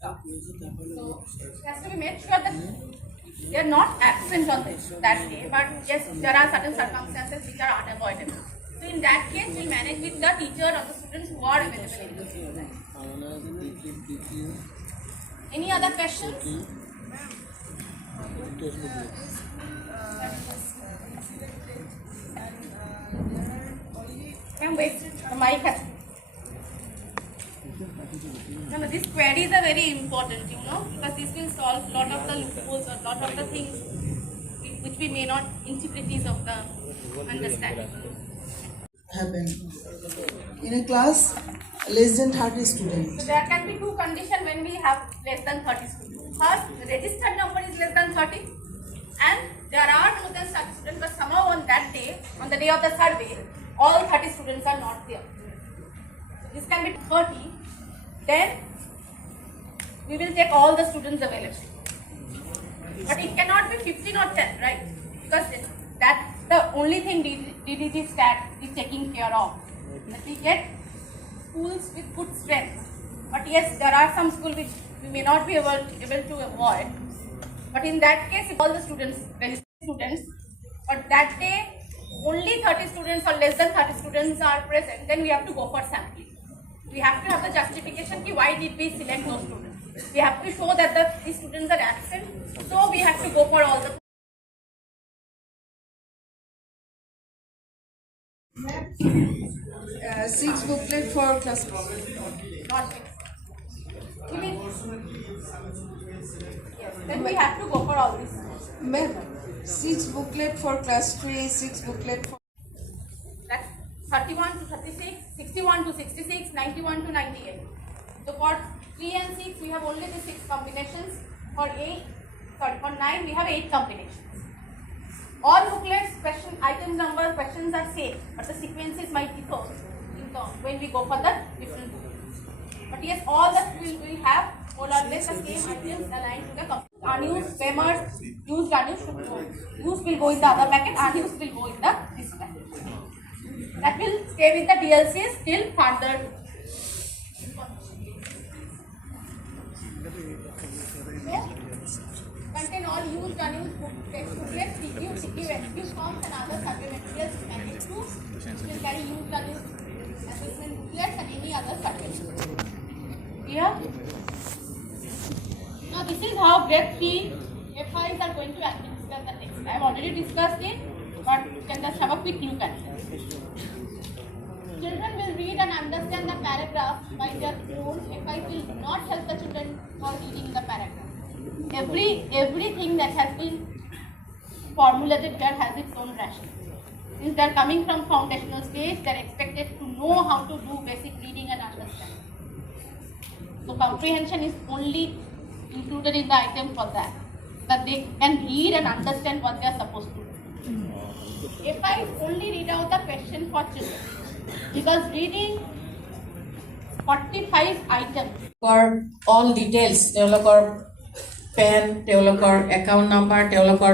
So it has to be made sure that they are not absent on that day, but yes, there are certain circumstances which are unavoidable. So in that case, we'll manage with the teacher or the students who are available in the school. Any other questions? Ma'am, wait, the mic has. No, these queries are very important, because this will solve a lot of the loopholes or lot of the things which we may not insecurities of the understanding. Happen in a class less than 30 students. So there can be two conditions when we have less than 30 students. First, the registered number is less than 30, and there are more than 30 students, but somehow on that day, on the day of the survey, all 30 students are not there. So this can be 30. Then we will take all the students available. But it cannot be 15 or 10, right? Because that's the only thing DDG stat is taking care of. That we get schools with good strength. But yes, there are some schools which we may not be able to avoid. But in that case, if all the students, registered students, but that day only 30 students or less than 30 students are present, then we have to go for sampling. We have to have the justification ki why did we select those students. We have to show that these students are absent, so we have to go for all the. 6 booklet for class. Not 6. You mean? Yes. Then we have to go for all these. Ma'am, 6 booklet for class 3, 6 booklet for. That's 31 to 36, 61 to 66, 91 to 98. So for 3 and 6, we have only the 6 combinations. For 9, we have 8 combinations. All booklets, question, item number, questions are same, but the sequences might differ when we go for the different booklets. But yes, all the will have more or less the same items aligned to the complete. Unused, spammers, used, unused should go. Used will go in the other packet, unused will go in this packet. That will stay with the DLCs till further. Contain all used, unused booklets, review, excuse forms and other survey materials connected to will carry used, unused assessment booklets and any other survey. Here. Now this is how grade 3 FIs are going to administer the text. I have already discussed it, but you can just have a quick look at it. Children will read and understand the paragraph by their own. FIs will not help the children for reading the paragraph. Everything that has been formulated here has its own rationale. Since they are coming from foundational stage, they are expected to know how to do basic reading and understanding. So comprehension is only included in the item for that they can read and understand what they are supposed to do. FIs only read out the question for children, because reading 45 items for all details, pen, account number,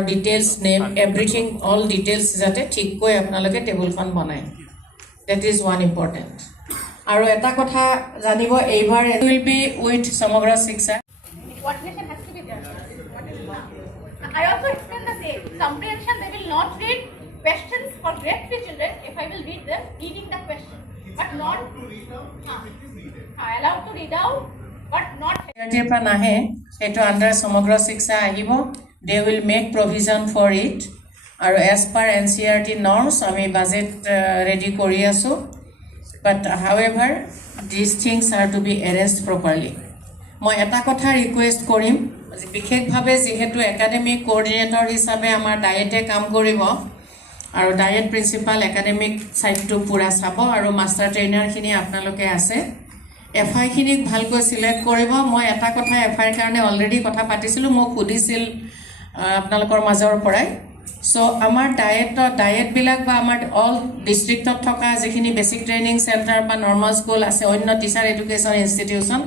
details, name, everything, all details jate thik koi apnaloke table fan banai. That is one important. Aru eta kotha janibo eibar will be with Samagra Shiksha. Coordination has to be there. I also explain the same. Comprehension, they will not read questions for grade 3 children if I will read them reading the question, but not allowed to read out, but not. Under Samagra Shiksha ahibo, they will make provision for it. Aru as per NCERT norms, ami budget ready kori asu. But however, these things are to be arranged properly. মই এটা কথা request কৰিম, বিশেষভাৱে যেহেতু academic coordinator হিচাপে আমাৰ ডায়েটে কাম কৰিব আৰু ডায়েট প্ৰিন্সিপাল একাডেমিক সাইডটো পুৰা চাব আৰু মাষ্টাৰ ট্ৰেইনাৰখিনি আপোনালোকে আছে, এফআই খিনিক ভালকৈ সিলেক্ট কৰিব। মই এটা কথা এফআইৰ কাৰণে অলৰেডি কথা পাতিছিলোঁ, মোক সুধিছিল আপোনালোকৰ মাজৰ পৰাই। সো আমাৰ ডায়েটবিলাক বা আমাৰ অল ডিষ্ট্ৰিক্টত থকা যিখিনি বেছিক ট্ৰেইনিং চেণ্টাৰ বা নৰ্মাল স্কুল আছে, অন্য টিচাৰ এডুকেশ্যন ইনষ্টিটিউশ্যন,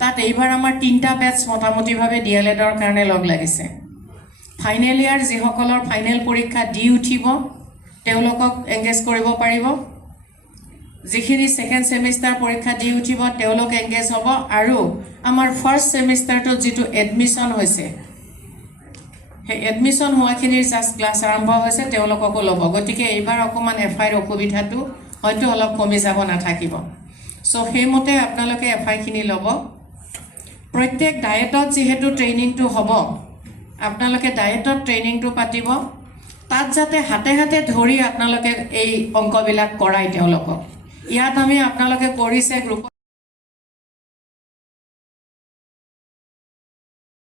তাত এইবাৰ আমাৰ 3টা বেটছ মোটামুটিভাৱে ডিএলএডৰ কাৰণে লগ লাগিছে। ফাইনেল ইয়াৰ যিসকলৰ ফাইনেল পৰীক্ষা দি উঠিব তেওঁলোকক এংগেজ কৰিব পাৰিব। যিখিনি সেকেন্ড সেমিস্টার পরীক্ষা দি উঠিব তেওঁলোক এংগেজ হ'ব আৰু আমাৰ ফার্স্ট সেমিস্টারটো যেটো এডমিশন হৈছে সেই এডমিশন হোৱাখিনিৰ জাস্ট ক্লাস আৰম্ভ হৈছে তেওঁলোককো ল'ব গতিকে এইবাৰ অকমান এফআইৰ অসুবিধাটো হয়তো অলপ কমি যাব নাথাকিব সো সেইমতে আপোনালোকে এফআইখিনি ল'ব প্ৰত্যেক ডায়েটত যেহেতু ট্ৰেইনিংটো হ'ব আপোনালোকে ডায়েটত ট্ৰেইনিংটো পাতিব তাত যাতে হাতে হাতে ধৰি আপোনালোকে এই অংকবিলাক কৰাই তেওঁলোকক ইয়াত আমি আপোনালোকে কৰিছে গ্ৰুপ